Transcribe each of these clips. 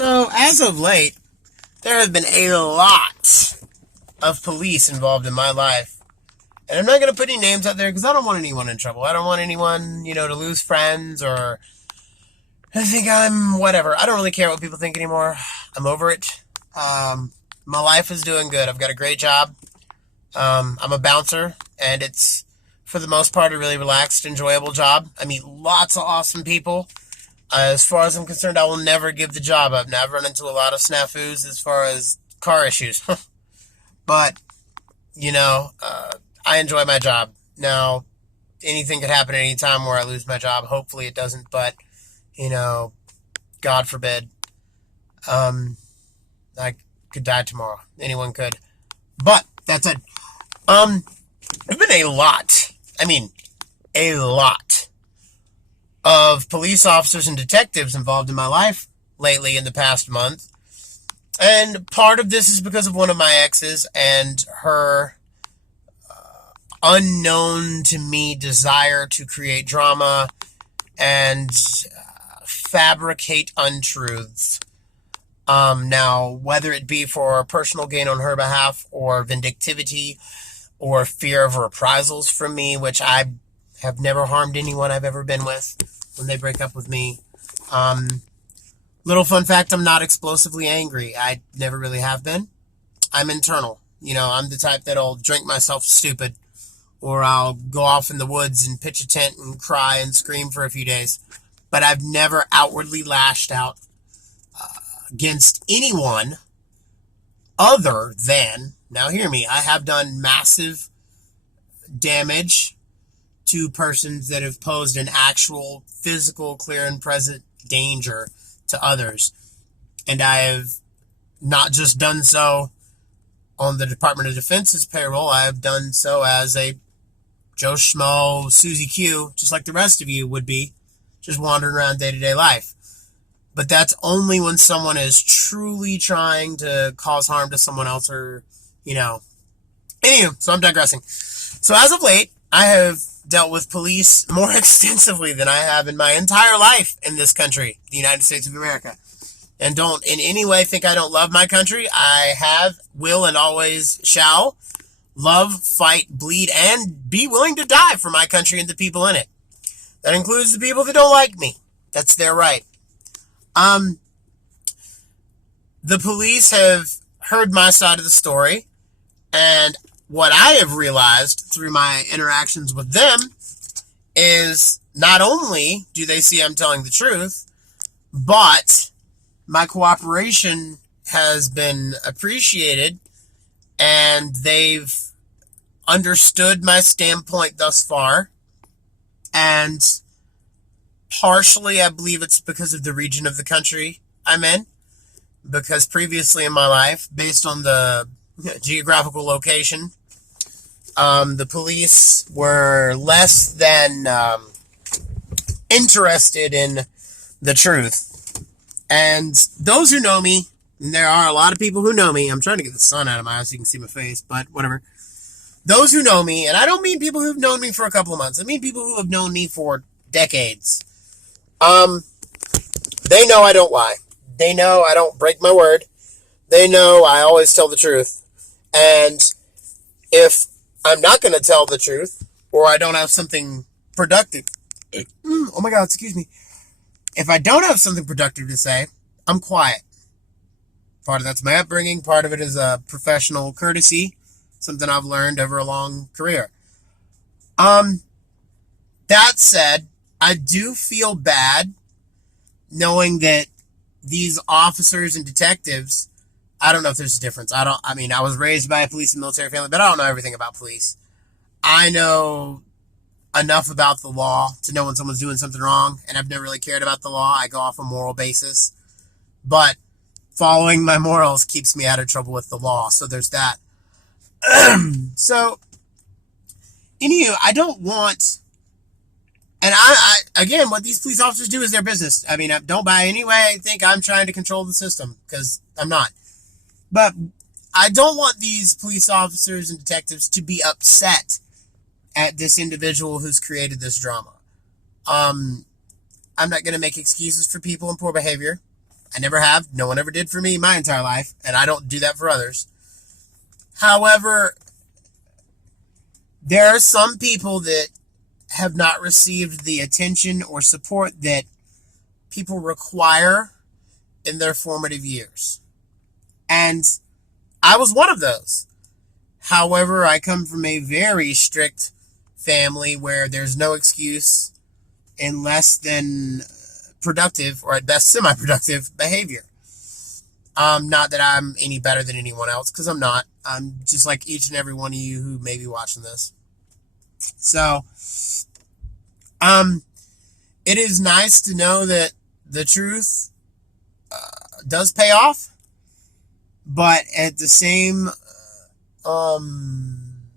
So, as of late, there have been a lot of police involved in my life. And I'm not going to put any names out there because I don't want anyone in trouble. I don't want anyone, to lose friends or think I'm whatever. I don't really care what people think anymore. I'm over it. My life is doing good. I've got a great job. I'm a bouncer, and it's, for the most part, a really relaxed, enjoyable job. I meet lots of awesome people. As far as I'm concerned, I will never give the job up. Now, I've run into a lot of snafus as far as car issues. But, I enjoy my job. Now, anything could happen at any time where I lose my job. Hopefully it doesn't, but, God forbid. I could die tomorrow. Anyone could. But, that said, there's been a lot of police officers and detectives involved in my life lately in the past month. And part of this is because of one of my exes and her unknown to me desire to create drama and fabricate untruths. Now, whether it be for personal gain on her behalf or vindictivity or fear of reprisals from me, which I have never harmed anyone I've ever been with when they break up with me. Little fun fact, I'm not explosively angry. I never really have been. I'm internal. I'm the type that'll drink myself stupid, or I'll go off in the woods and pitch a tent and cry and scream for a few days. But I've never outwardly lashed out against anyone other than, now hear me, I have done massive damage to persons that have posed an actual physical, clear and present danger to others. And I have not just done so on the Department of Defense's payroll, I have done so as a Joe Schmo, Susie Q, just like the rest of you would be, just wandering around day-to-day life. But that's only when someone is truly trying to cause harm to someone else or, Anywho, so I'm digressing. So as of late, I have dealt with police more extensively than I have in my entire life in this country, the United States of America. And don't in any way think I don't love my country. I have, will, and always shall love, fight, bleed, and be willing to die for my country and the people in it. That includes the people that don't like me. That's their right. The police have heard my side of the story, and what I have realized through my interactions with them is not only do they see I'm telling the truth, but my cooperation has been appreciated, and they've understood my standpoint thus far. And partially, I believe it's because of the region of the country I'm in, because previously in my life, based on the geographical location, the police were less than interested in the truth. And those who know me, and there are a lot of people who know me, I'm trying to get the sun out of my eyes so you can see my face, but whatever. Those who know me, and I don't mean people who've known me for a couple of months, I mean people who have known me for decades. They know I don't lie. They know I don't break my word. They know I always tell the truth. And if I'm not going to tell the truth, or I don't have something productive, oh my God, excuse me. If I don't have something productive to say, I'm quiet. Part of that's my upbringing. Part of it is a professional courtesy, something I've learned over a long career. That said, I do feel bad knowing that these officers and detectives, I don't know if there's a difference. I was raised by a police and military family, but I don't know everything about police. I know enough about the law to know when someone's doing something wrong, and I've never really cared about the law. I go off a moral basis. But following my morals keeps me out of trouble with the law, so there's that. So, anywho, I don't want, and again, what these police officers do is their business. I mean, don't by any way think I'm trying to control the system, because I'm not. But I don't want these police officers and detectives to be upset at this individual who's created this drama. I'm not going to make excuses for people in poor behavior. I never have. No one ever did for me my entire life, and I don't do that for others. However, there are some people that have not received the attention or support that people require in their formative years. And I was one of those. However, I come from a very strict family where there's no excuse in less than productive, or at best semi-productive, behavior. Not that I'm any better than anyone else, because I'm not. I'm just like each and every one of you who may be watching this. So, it is nice to know that the truth does pay off, but at the same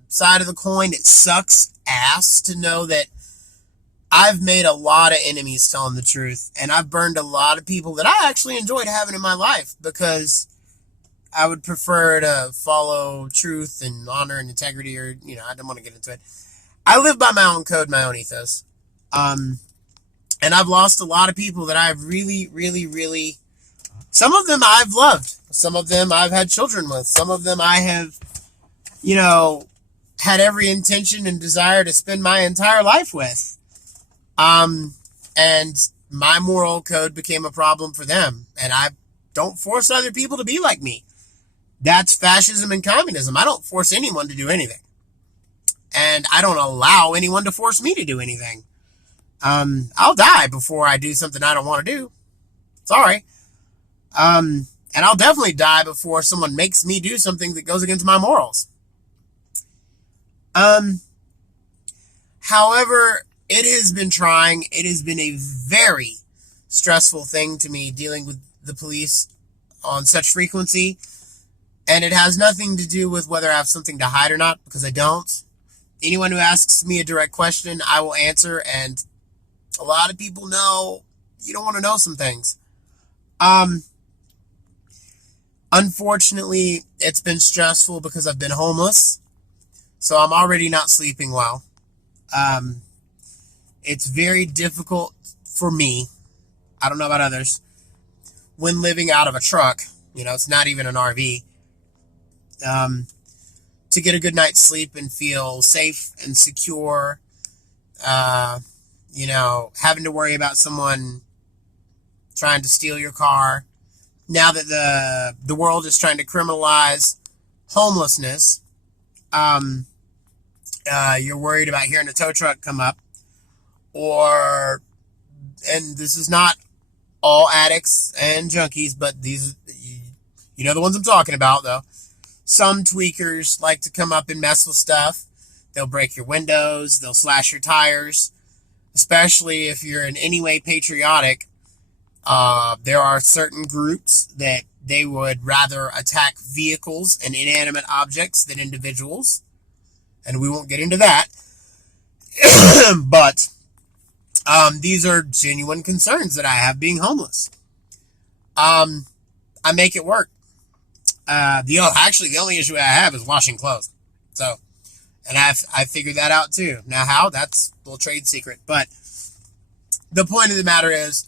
side of the coin, it sucks ass to know that I've made a lot of enemies telling the truth, and I've burned a lot of people that I actually enjoyed having in my life because I would prefer to follow truth and honor and integrity, or, I don't want to get into it. I live by my own code, my own ethos. And I've lost a lot of people that I've really, really, really, some of them I've loved. Some of them I've had children with. Some of them I have, had every intention and desire to spend my entire life with. And my moral code became a problem for them. And I don't force other people to be like me. That's fascism and communism. I don't force anyone to do anything. And I don't allow anyone to force me to do anything. I'll die before I do something I don't want to do. Sorry. And I'll definitely die before someone makes me do something that goes against my morals. However, it has been trying. It has been a very stressful thing to me dealing with the police on such frequency. And it has nothing to do with whether I have something to hide or not, because I don't. Anyone who asks me a direct question, I will answer. And a lot of people know you don't want to know some things. Unfortunately, it's been stressful because I've been homeless. So I'm already not sleeping well. It's very difficult for me, I don't know about others, when living out of a truck, it's not even an RV, to get a good night's sleep and feel safe and secure, having to worry about someone trying to steal your car. Now that the world is trying to criminalize homelessness, you're worried about hearing a tow truck come up, and this is not all addicts and junkies, but these, the ones I'm talking about, though. Some tweakers like to come up and mess with stuff. They'll break your windows. They'll slash your tires, especially if you're in any way patriotic. There are certain groups that they would rather attack vehicles and inanimate objects than individuals. And we won't get into that. But these are genuine concerns that I have being homeless. I make it work. The only issue I have is washing clothes. So, and I figured that out too. Now how? That's a little trade secret. But the point of the matter is,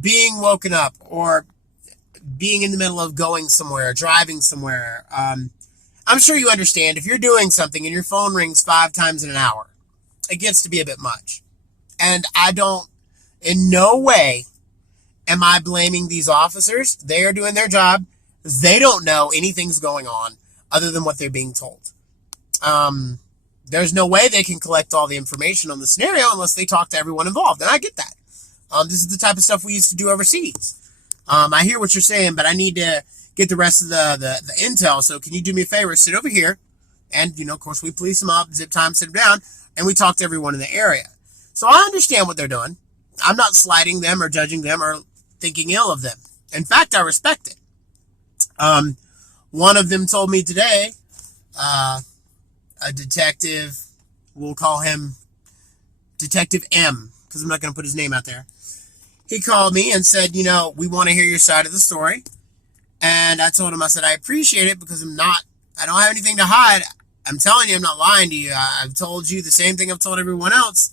being woken up or being in the middle of going somewhere, driving somewhere, I'm sure you understand if you're doing something and your phone rings 5 times in an hour, it gets to be a bit much. And in no way am I blaming these officers. They are doing their job. They don't know anything's going on other than what they're being told. There's no way they can collect all the information on the scenario unless they talk to everyone involved. And I get that. This is the type of stuff we used to do overseas. I hear what you're saying, but I need to get the rest of the intel. So can you do me a favor? Sit over here. And, of course, we police them up, zip time, sit them down, and we talk to everyone in the area. So I understand what they're doing. I'm not slighting them or judging them or thinking ill of them. In fact, I respect it. One of them told me today, a detective, we'll call him Detective M, because I'm not going to put his name out there. He called me and said, we want to hear your side of the story. And I told him, I said, I appreciate it because I don't have anything to hide. I'm telling you, I'm not lying to you. I've told you the same thing I've told everyone else.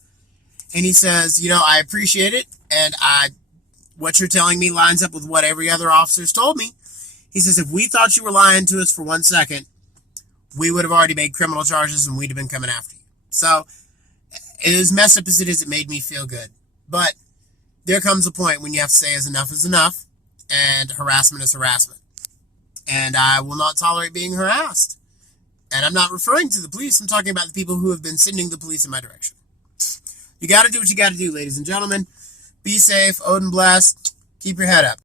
And he says, I appreciate it. And I what you're telling me lines up with what every other officer's told me. He says, if we thought you were lying to us for 1 second, we would have already made criminal charges and we'd have been coming after you. So, as messed up as it is, it made me feel good. But there comes a point when you have to say enough is enough, and harassment is harassment. And I will not tolerate being harassed. And I'm not referring to the police. I'm talking about the people who have been sending the police in my direction. You got to do what you got to do, ladies and gentlemen. Be safe. Odin bless. Keep your head up.